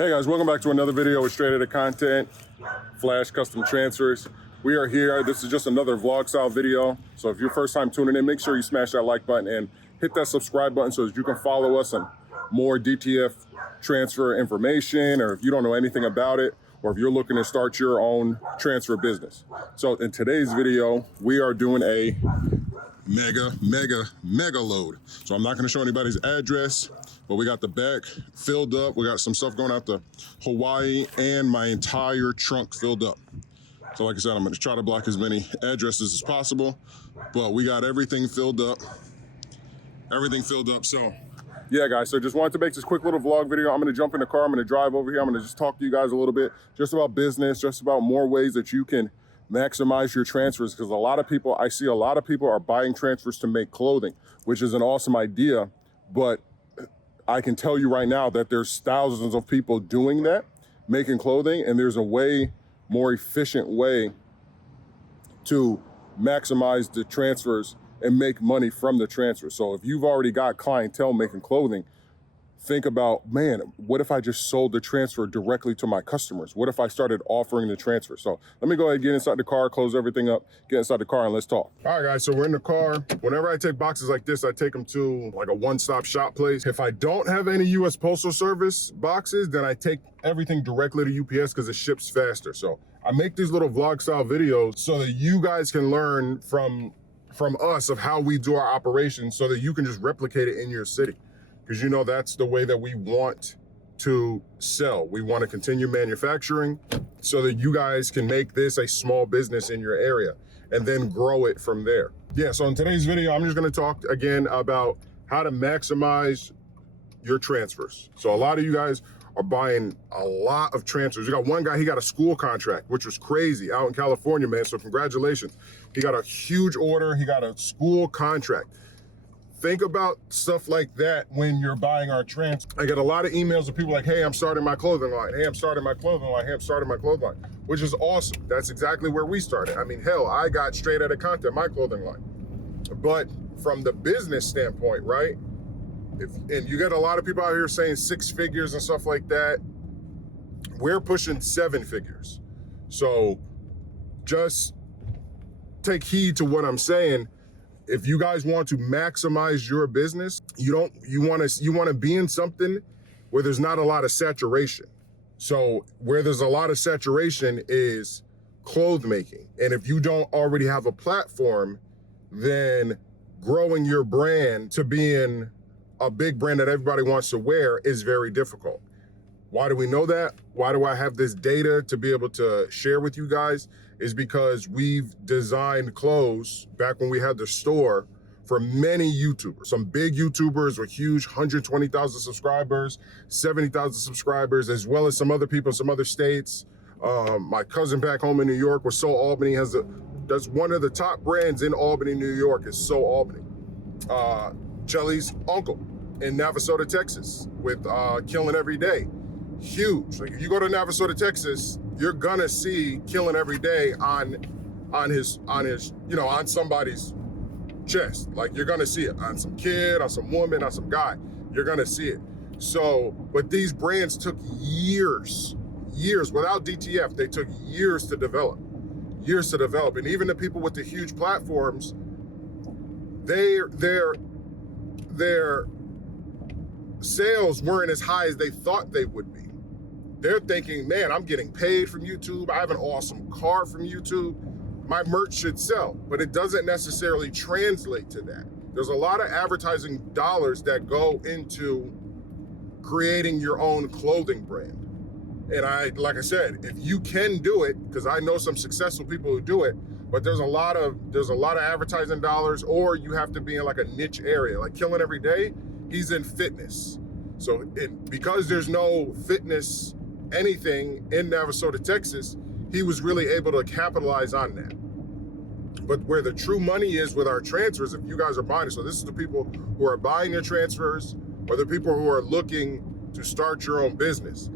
Hey guys, welcome back to another video with Straight Outta Content, Flash Custom Transfers. We are here. This is just another vlog style video. So if you're first time tuning in, make sure you smash that like button and hit that subscribe button so that you can follow us on more DTF transfer information, or if you don't know anything about it, or if you're looking to start your own transfer business. So in today's video, we are doing a mega load. So I'm not gonna show anybody's address, but we got the back filled up. We got some stuff going out to Hawaii and my entire trunk filled up. So like I said, I'm gonna try to block as many addresses as possible, but we got everything filled up. So yeah guys, so just wanted to make this quick little vlog video. I'm gonna jump in the car, I'm gonna drive over here. I'm gonna just talk to you guys a little bit just about business, just about more ways that you can maximize your transfers, because I see a lot of people are buying transfers to make clothing, which is an awesome idea, but I can tell you right now that there's thousands of people doing that, making clothing, and there's a way more efficient way to maximize the transfers and make money from the transfer. So if you've already got clientele making clothing, think about, man, what if I just sold the transfer directly to my customers? What if I started offering the transfer? So let me go ahead and get inside the car, close everything up, get inside the car, and let's talk. All right, guys, so we're in the car. Whenever I take boxes like this, I take them to like a one-stop shop place. If I don't have any US Postal Service boxes, then I take everything directly to UPS because it ships faster. So I make these little vlog style videos so that you guys can learn from us of how we do our operations so that you can just replicate it in your city. Because you know that's the way that we want to sell. We want to continue manufacturing so that you guys can make this a small business in your area and then grow it from there. Yeah, so in today's video, I'm just going to talk again about how to maximize your transfers. So a lot of you guys are buying a lot of transfers. You got one guy, he got a school contract, which was crazy, out in California, man. So congratulations. He got a huge order. He got a school contract. Think about stuff like that when you're buying our transfer. I get a lot of emails of people like, hey, I'm starting my clothing line. Hey, I'm starting my clothing line. Hey, I'm starting my clothing line, which is awesome. That's exactly where we started. I mean, hell, I got Straight Outta Content, my clothing line. But from the business standpoint, right? And you get a lot of people out here saying 6 figures and stuff like that. We're pushing 7 figures. So just take heed to what I'm saying. If you guys want to maximize your business, you want to be in something where there's not a lot of saturation. So where there's a lot of saturation is clothes making. And if you don't already have a platform, then growing your brand to being a big brand that everybody wants to wear is very difficult. Why do we know that? Why do I have this data to be able to share with you guys? Is because we've designed clothes back when we had the store for many YouTubers. Some big YouTubers with huge 120,000 subscribers, 70,000 subscribers, as well as some other people in some other states. My cousin back home in New York was So Albany, that's one of the top brands in Albany, New York is So Albany. Jelly's uncle in Navasota, Texas with Killing Every Day. Huge. Like if you go to Navasota, Texas, you're gonna see Killing Every Day on his, on somebody's chest. Like you're gonna see it on some kid, on some woman, on some guy. You're gonna see it. So, but these brands took years. Without DTF, they took years to develop. And even the people with the huge platforms, their sales weren't as high as they thought they would be. They're thinking, man, I'm getting paid from YouTube. I have an awesome car from YouTube. My merch should sell, but it doesn't necessarily translate to that. There's a lot of advertising dollars that go into creating your own clothing brand. And like I said, if you can do it, because I know some successful people who do it, but there's a lot of advertising dollars, or you have to be in like a niche area. Like Killing Every Day, he's in fitness. So because there's no fitness anything in Navasota, Texas, he was really able to capitalize on that. But where the true money is with our transfers, if you guys are buying it, so this is the people who are buying your transfers, or the people who are looking to start your own business.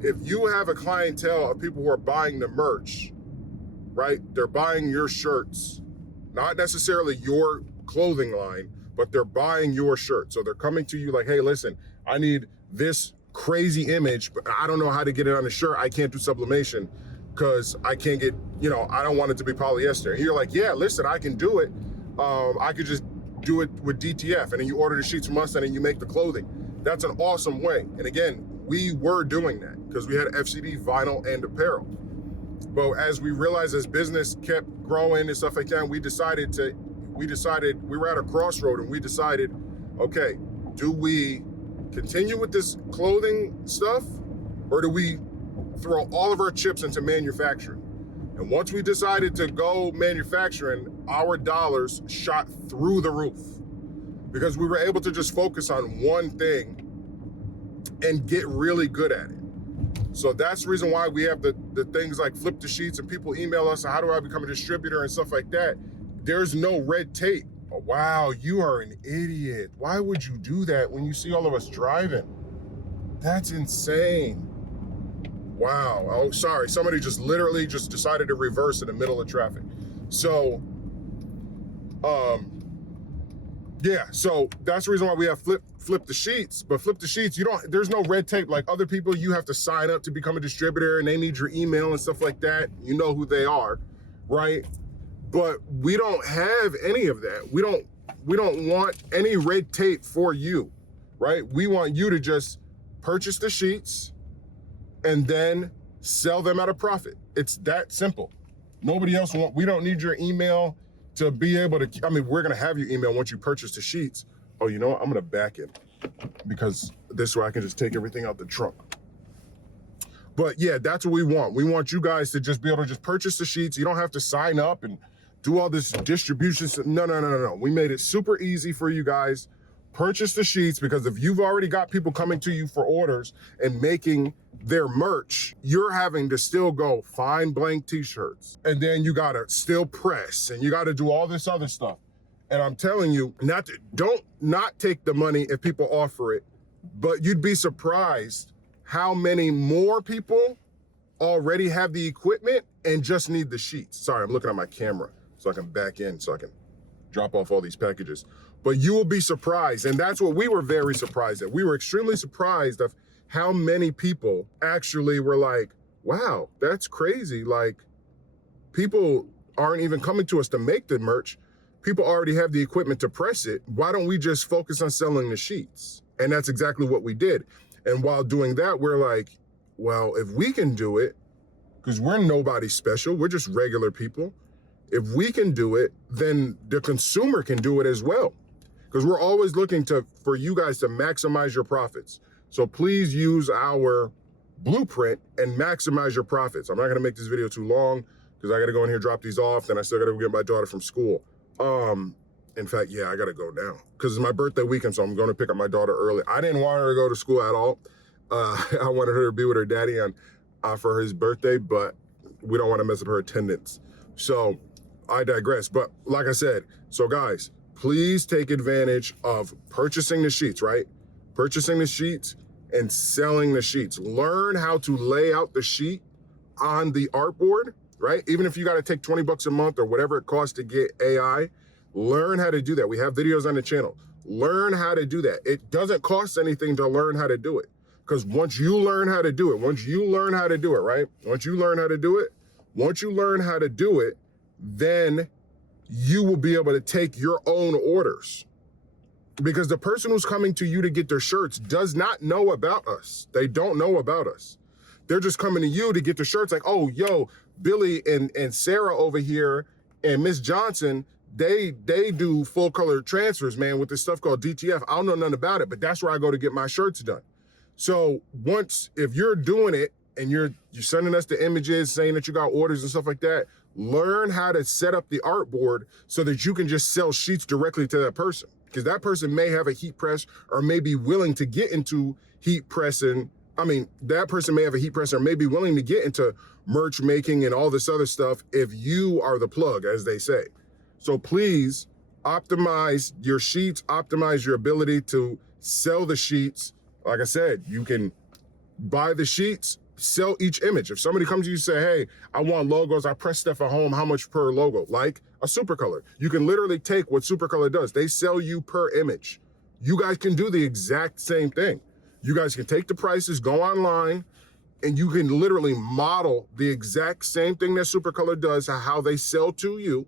If you have a clientele of people who are buying the merch, right? They're buying your shirts, not necessarily your clothing line, but they're buying your shirt. So they're coming to you like, hey, listen, I need this crazy image, but I don't know how to get it on a shirt. I can't do sublimation because I can't get, you know, I don't want it to be polyester. And you're like, yeah, listen, I can do it. I could just do it with DTF, and then you order the sheets from us, and then you make the clothing. That's an awesome way. And again, we were doing that because we had FCD, vinyl, and apparel. But as we realized, as business kept growing and stuff like that, we were at a crossroad, and we decided, okay, do we continue with this clothing stuff, or do we throw all of our chips into manufacturing? And once we decided to go manufacturing, our dollars shot through the roof because we were able to just focus on one thing and get really good at it. So that's the reason why we have the things like Flip the Sheets, and people email us, how do I become a distributor and stuff like that. There's no red tape. Oh, wow, you are an idiot. Why would you do that when you see all of us driving? That's insane. Wow, oh, sorry. Somebody just literally just decided to reverse in the middle of traffic. So, yeah, so that's the reason why we have flip the sheets. But Flip the Sheets, there's no red tape like other people. You have to sign up to become a distributor, and they need your email and stuff like that. You know who they are, right? But we don't have any of that. We don't want any red tape for you, right? We want you to just purchase the sheets and then sell them at a profit. It's that simple. Nobody else we don't need your email to be able to, I mean, we're gonna have your email once you purchase the sheets. Oh, you know what? I'm gonna back it because this way I can just take everything out the trunk. But yeah, that's what we want. We want you guys to just be able to just purchase the sheets. You don't have to sign up and do all this distribution. No. We made it super easy for you guys. Purchase the sheets, because if you've already got people coming to you for orders and making their merch, you're having to still go find blank t-shirts, and then you gotta still press, and you gotta do all this other stuff. And I'm telling you, don't not take the money if people offer it, but you'd be surprised how many more people already have the equipment and just need the sheets. Sorry, I'm looking at my camera so I can back in so I can drop off all these packages. But you will be surprised, and that's what we were very surprised at. We were extremely surprised of how many people actually were like, wow, that's crazy. Like, people aren't even coming to us to make the merch. People already have the equipment to press it. Why don't we just focus on selling the sheets? And that's exactly what we did. And while doing that, we're like, well, if we can do it, because we're nobody special, we're just regular people. If we can do it, then the consumer can do it as well. Because we're always looking for you guys to maximize your profits. So please use our blueprint and maximize your profits. I'm not gonna make this video too long because I gotta go in here, drop these off, then I still gotta go get my daughter from school. In fact, yeah, I gotta go now because it's my birthday weekend, so I'm gonna pick up my daughter early. I didn't want her to go to school at all. I wanted her to be with her daddy for his birthday, but we don't wanna mess up her attendance. So I digress, but like I said, so guys, please take advantage of purchasing the sheets, right? Purchasing the sheets and selling the sheets. Learn how to lay out the sheet on the artboard, right? Even if you got to take 20 bucks a month or whatever it costs to get AI, learn how to do that. We have videos on the channel. Learn how to do that. It doesn't cost anything to learn how to do it. Because once you learn how to do it, right? Once you learn how to do it, then you will be able to take your own orders. Because the person who's coming to you to get their shirts does not know about us. They don't know about us. They're just coming to you to get the shirts like, oh, yo, Billy and Sarah over here and Miss Johnson, they do full color transfers, man, with this stuff called DTF. I don't know nothing about it, but that's where I go to get my shirts done. So if you're doing it and you're sending us the images saying that you got orders and stuff like that, learn how to set up the artboard so that you can just sell sheets directly to that person. Because that person may have a heat press or may be willing to get into heat pressing. I mean, that person may have a heat press or may be willing to get into merch making and all this other stuff if you are the plug, as they say. So please optimize your sheets, optimize your ability to sell the sheets. Like I said, you can buy the sheets, sell each image. If somebody comes to you and say, hey, I want logos, I press stuff at home, how much per logo? Like a Supercolor. You can literally take what Supercolor does. They sell you per image. You guys can do the exact same thing. You guys can take the prices, go online, and you can literally model the exact same thing that Supercolor does, how they sell to you,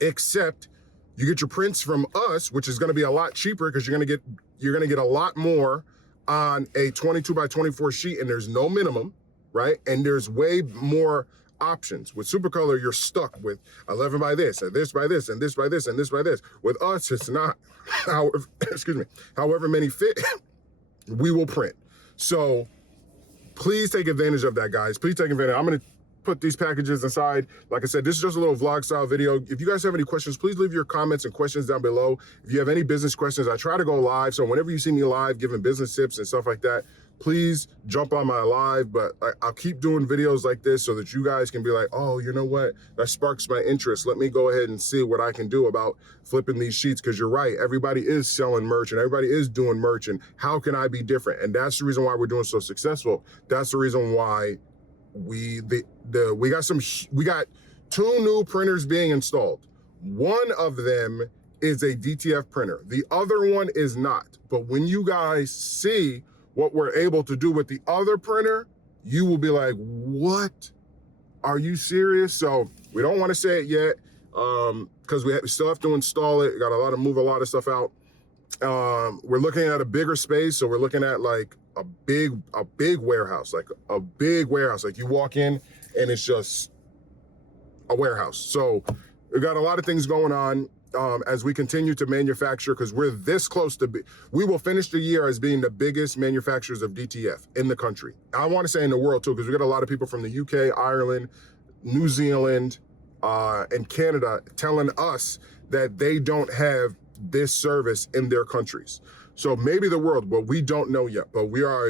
except you get your prints from us, which is going to be a lot cheaper because you're going to get a lot more on a 22 by 24 sheet, and there's no minimum, right? And there's way more options. With Supercolor, you're stuck with 11 by this, and this by this, and this by this, and this by this. With us, it's not, however many fit, we will print. So please take advantage of that, guys. Please take advantage. I'm going to put these packages inside. Like I said, this is just a little vlog style video. If you guys have any questions, please leave your comments and questions down below. If you have any business questions, I try to go live. So whenever you see me live giving business tips and stuff like that, please jump on my live. But I'll keep doing videos like this so that you guys can be like, oh, you know what? That sparks my interest. Let me go ahead and see what I can do about flipping these sheets. Because you're right, everybody is selling merch and everybody is doing merch. And how can I be different? And that's the reason why we're doing so successful. That's the reason why we got 2 new printers being installed. One of them is a DTF printer. The other one is not. But when you guys see what we're able to do with the other printer, you will be like, what? Are you serious? So we don't want to say it yet because we still have to install it. We got move a lot of stuff out. We're looking at a bigger space. So we're looking at like a big warehouse, like a big warehouse. Like you walk in and it's just a warehouse. So we've got a lot of things going on as we continue to manufacture, because we're this close to we will finish the year as being the biggest manufacturers of DTF in the country. I want to say in the world too, because we got a lot of people from the UK, Ireland, New Zealand, and Canada telling us that they don't have this service in their countries. So maybe the world, but we don't know yet. But we are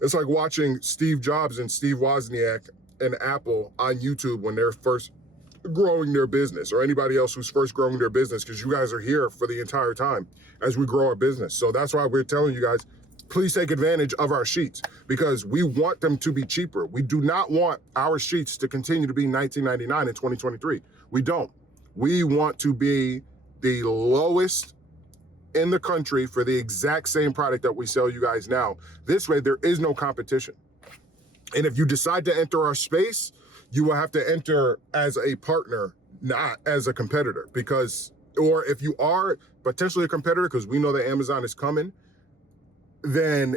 it's like watching Steve Jobs and Steve Wozniak and Apple on YouTube when they're first growing their business, or anybody else who's first growing their business, because you guys are here for the entire time as we grow our business. So that's why we're telling you guys, please take advantage of our sheets, because we want them to be cheaper. We do not want our sheets to continue to be $19.99 in 2023. We don't. We want to be the lowest in the country for the exact same product that we sell you guys now. This way, there is no competition. And if you decide to enter our space, you will have to enter as a partner, not as a competitor, or if you are potentially a competitor, because we know that Amazon is coming, then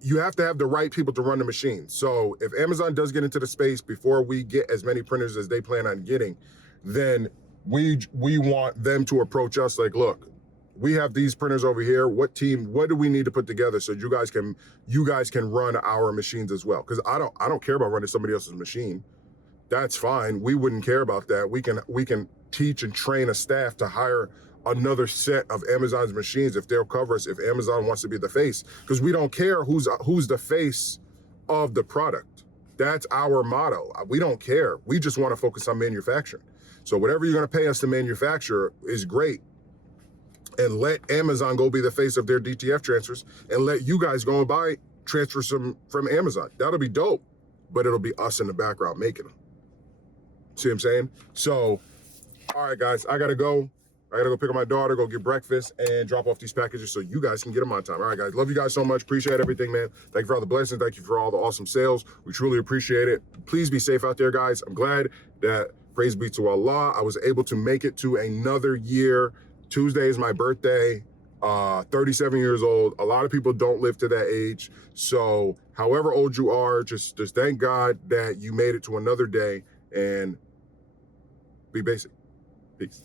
you have to have the right people to run the machine. So if Amazon does get into the space before we get as many printers as they plan on getting, then we want them to approach us like, look, we have these printers over here. What do we need to put together so you guys can run our machines as well? Because I don't care about running somebody else's machine. That's fine. We wouldn't care about that. We can teach and train a staff to hire another set of Amazon's machines if they'll cover us, if Amazon wants to be the face, because we don't care who's the face of the product. That's our motto. We don't care. We just want to focus on manufacturing. So whatever you're going to pay us to manufacture is great. And let Amazon go be the face of their DTF transfers, and let you guys go and buy transfers from Amazon. That'll be dope, but it'll be us in the background making them. See what I'm saying? So, all right, guys, I got to go pick up my daughter, go get breakfast, and drop off these packages so you guys can get them on time. All right, guys, love you guys so much. Appreciate everything, man. Thank you for all the blessings. Thank you for all the awesome sales. We truly appreciate it. Please be safe out there, guys. I'm glad that, praise be to Allah, I was able to make it to another year. Tuesday is my birthday, 37 years old. A lot of people don't live to that age. So however old you are, just thank God that you made it to another day, and be basic. Peace.